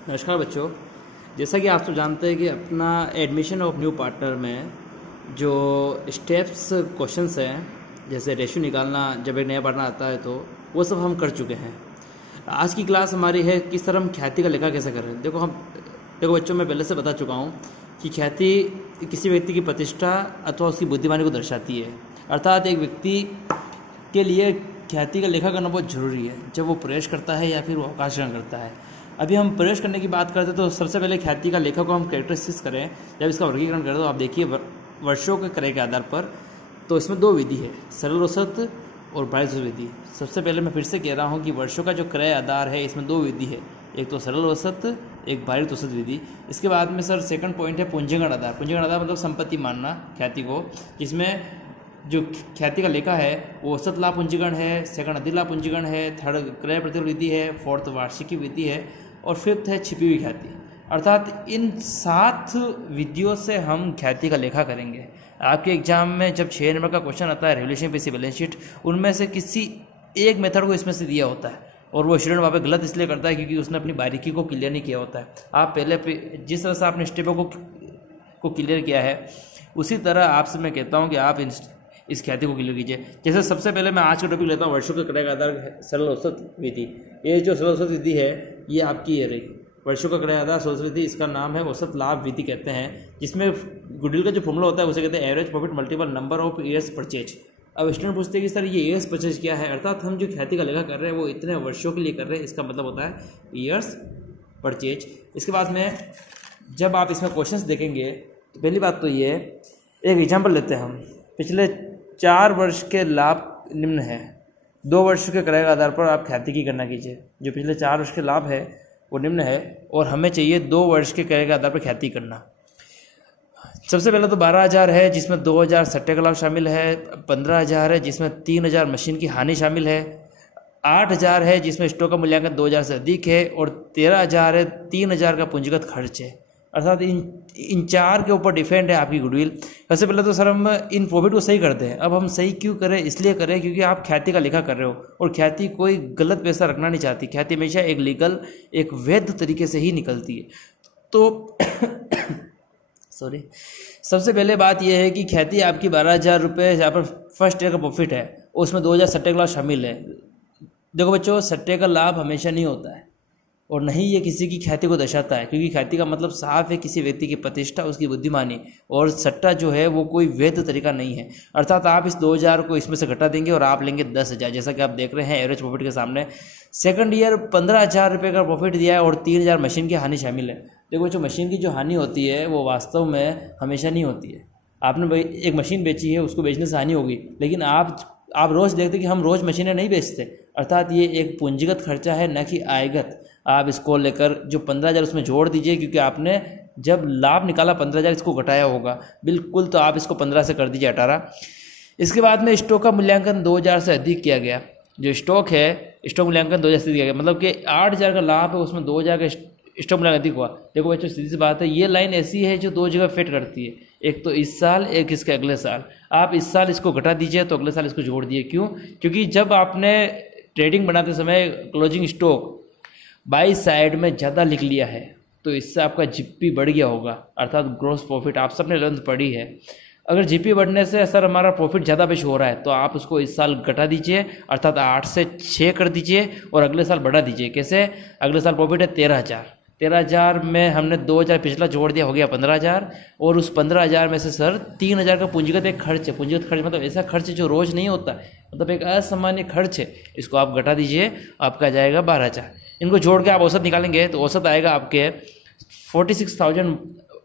नमस्कार बच्चों। जैसा कि आप सब जानते हैं कि अपना एडमिशन ऑफ न्यू पार्टनर में जो स्टेप्स क्वेश्चंस हैं, जैसे रेशियो निकालना जब एक नया पार्टनर आता है तो वो सब हम कर चुके हैं। आज की क्लास हमारी है किस तरह हम ख्याति का लेखा कैसे करें। देखो बच्चों, मैं पहले से बता चुका हूँ कि ख्याति किसी व्यक्ति की प्रतिष्ठा अथवा उसकी बुद्धिमानी को दर्शाती है। अर्थात एक व्यक्ति के लिए ख्याति का लेखा करना बहुत ज़रूरी है जब वो प्रवेश करता है या फिर वो अवकाश ग्रहण करता है। अभी हम प्रवेश करने की बात करते हैं तो सबसे पहले ख्याति का लेखा को हम कैरेक्टरिस्टिक्स करें, जब इसका वर्गीकरण करें तो आप देखिए वर्षों के क्रय के आधार पर तो इसमें दो विधि है, सरल औसत और भारित औसत विधि। सबसे पहले मैं फिर से कह रहा हूँ कि वर्षों का जो क्रय आधार है इसमें दो विधि है, एक तो सरल औसत, एक भारित औसत विधि। इसके बाद में सर सेकंड पॉइंट है पूंजीगण आधार। पूंजीगण आधार मतलब संपत्ति मानना ख्याति को, जिसमें जो ख्याति का लेखा है वो औसत लाभ पूंजीगण है, सेकंड अधिक लाभ पूंजीगण है, थर्ड क्रय प्रतिफल विधि है, फोर्थ वार्षिकी विधि है और फिफ्थ है छिपी हुई ख्याति। अर्थात इन 7 विधियों से हम ख्याति का लेखा करेंगे। आपके एग्जाम में जब 6 नंबर का क्वेश्चन आता है रेवल्यूशन बेसिस बैलेंस शीट, उनमें से किसी एक मेथड को इसमें से दिया होता है और वो स्टूडेंट वहाँ पे गलत इसलिए करता है क्योंकि उसने अपनी बारीकी को क्लियर नहीं किया होता है। आप पहले जिस तरह से आपने स्टेपों को क्लियर किया है उसी तरह आपसे मैं कहता हूँ कि आप इस ख्याति को क्लियर कीजिए। जैसे सबसे पहले मैं आज का टॉपिक लेता हूँ वर्षों के क्रय का आधार सरल औसत विधि। ये जो सरल औसत विधि है ये आपकी ये रही, वर्षों का क्रय आधार सरल औसत विधि। इसका नाम है औसत लाभ विधि कहते हैं, जिसमें गुडविल का जो फॉर्मूला होता है उसे कहते हैं average profit multiple number of years purchase. अब स्टूडेंट पूछते हैं कि सर ये ईयर्स परचेज क्या है। अर्थात हम जो ख्याति का लेखा कर रहे हैं वो इतने वर्षों के लिए कर रहे हैं, इसका मतलब होता है ईयर्स परचेज। इसके बाद में जब आप इसमें क्वेश्चन देखेंगे तो पहली बात तो ये, एक एग्जाम्पल लेते हैं हम। पिछले 4 वर्ष के लाभ निम्न है, 2 वर्ष के क्रय के आधार पर आप ख्याति की गणना कीजिए। जो पिछले 4 वर्ष के लाभ है वो निम्न है और हमें चाहिए 2 वर्ष के क्रय के आधार पर ख्याति करना। सबसे पहले तो 12,000 है जिसमें 2,000 सट्टे का लाभ शामिल है, 15,000 है जिसमें 3,000 मशीन की हानि शामिल है, 8,000 है जिसमें स्टॉक का मूल्यांकन 2,000 से अधिक है और 13,000 है 3,000 का पूंजीगत खर्च है। अर्थात इन 4 के ऊपर डिपेंड है आपकी गुडविल। सबसे पहले तो सर हम इन प्रॉफिट को सही करते हैं। अब हम सही क्यों करें, इसलिए करें क्योंकि आप ख्याति का लेखा कर रहे हो और ख्याति कोई गलत पैसा रखना नहीं चाहती। ख्याति हमेशा एक लीगल, एक वैध तरीके से ही निकलती है। तो सॉरी, सबसे पहले बात यह है कि ख्याति आपकी 12,000 रुपये यहाँ पर फर्स्ट ईयर का प्रॉफिट है, उसमें 2,000 सट्टे का लाभ शामिल है। देखो बच्चों, सट्टे का लाभ हमेशा नहीं होता है और नहीं ये किसी की ख्याति को दर्शाता है, क्योंकि ख्याति का मतलब साफ है किसी व्यक्ति की प्रतिष्ठा, उसकी बुद्धिमानी, और सट्टा जो है वो कोई वैध तरीका नहीं है। अर्थात आप इस 2,000 को इसमें से घटा देंगे और आप लेंगे 10,000, जैसा कि आप देख रहे हैं एवरेज प्रॉफिट के सामने। सेकंड ईयर 15,000 रुपये का प्रॉफिट दिया है और 3,000 मशीन की हानि शामिल है। देखो जो मशीन की जो हानि होती है वो वास्तव में हमेशा नहीं होती है। आपने एक मशीन बेची है, उसको बेचने से हानि होगी, लेकिन आप रोज़ देखते कि हम रोज़ मशीनें नहीं बेचते। अर्थात ये एक पूंजीगत खर्चा है, न कि आयगत। आप इसको लेकर जो 15,000 उसमें जोड़ दीजिए, क्योंकि आपने जब लाभ निकाला 15,000 इसको घटाया होगा बिल्कुल, तो आप इसको 15 से कर दीजिए 18। इसके बाद में स्टॉक का मूल्यांकन 2,000 से अधिक किया गया। जो स्टॉक है, स्टॉक मूल्यांकन 2,000 से अधिक किया गया, मतलब कि 8,000 का लाभ है, उसमें 2,000 का स्टॉक मूल्यांकन अधिक हुआ। देखो बच्चों, सीधी सी बात है, ये लाइन ऐसी है जो 2 जगह फिट करती है, एक तो इस साल, एक इसके अगले साल। आप इस साल इसको घटा दीजिए तो अगले साल इसको जोड़ दिए। क्यों? क्योंकि जब आपने ट्रेडिंग बनाते समय क्लोजिंग स्टॉक बाई साइड में ज़्यादा लिख लिया है तो इससे आपका जीपी बढ़ गया होगा, अर्थात ग्रॉस प्रॉफिट। आप सबने 11th पढ़ी है। अगर जीपी बढ़ने से सर हमारा प्रॉफिट ज़्यादा बेच हो रहा है तो आप उसको इस साल घटा दीजिए, अर्थात 8 से 6 कर दीजिए और अगले साल बढ़ा दीजिए। कैसे? अगले साल प्रॉफिट है 13,000, 13,000 में हमने 2,000 पिछला जोड़ दिया, हो गया 15,000, और उस 15,000 में से सर 3,000 का पूंजीगत एक खर्च है। पूंजीगत खर्च मतलब ऐसा खर्च जो रोज़ नहीं होता, मतलब एक असामान्य खर्च है, इसको आप घटा दीजिए, आपका जाएगा 12,000। इनको जोड़ के आप औसत निकालेंगे तो औसत आएगा आपके 46,000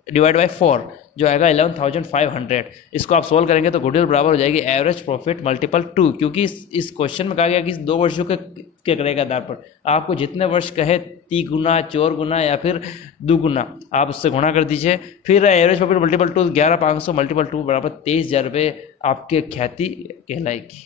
डिवाइड बाई 4, जो आएगा 11,500। इसको आप सोल्व करेंगे तो गुडविल बराबर हो जाएगी एवरेज प्रॉफिट मल्टीपल 2, क्योंकि इस क्वेश्चन में कहा गया कि 2 वर्षों के क्रय के आधार पर आपको जितने वर्ष कहे 3 गुना, 4 गुना या फिर 2 गुना, आप उससे गुणा कर दीजिए। फिर एवरेज प्रॉफिट मल्टीपल 2, 11,500 मल्टीपल 2 बराबर 23,000 रुपये आपके ख्याति कहलाएगी।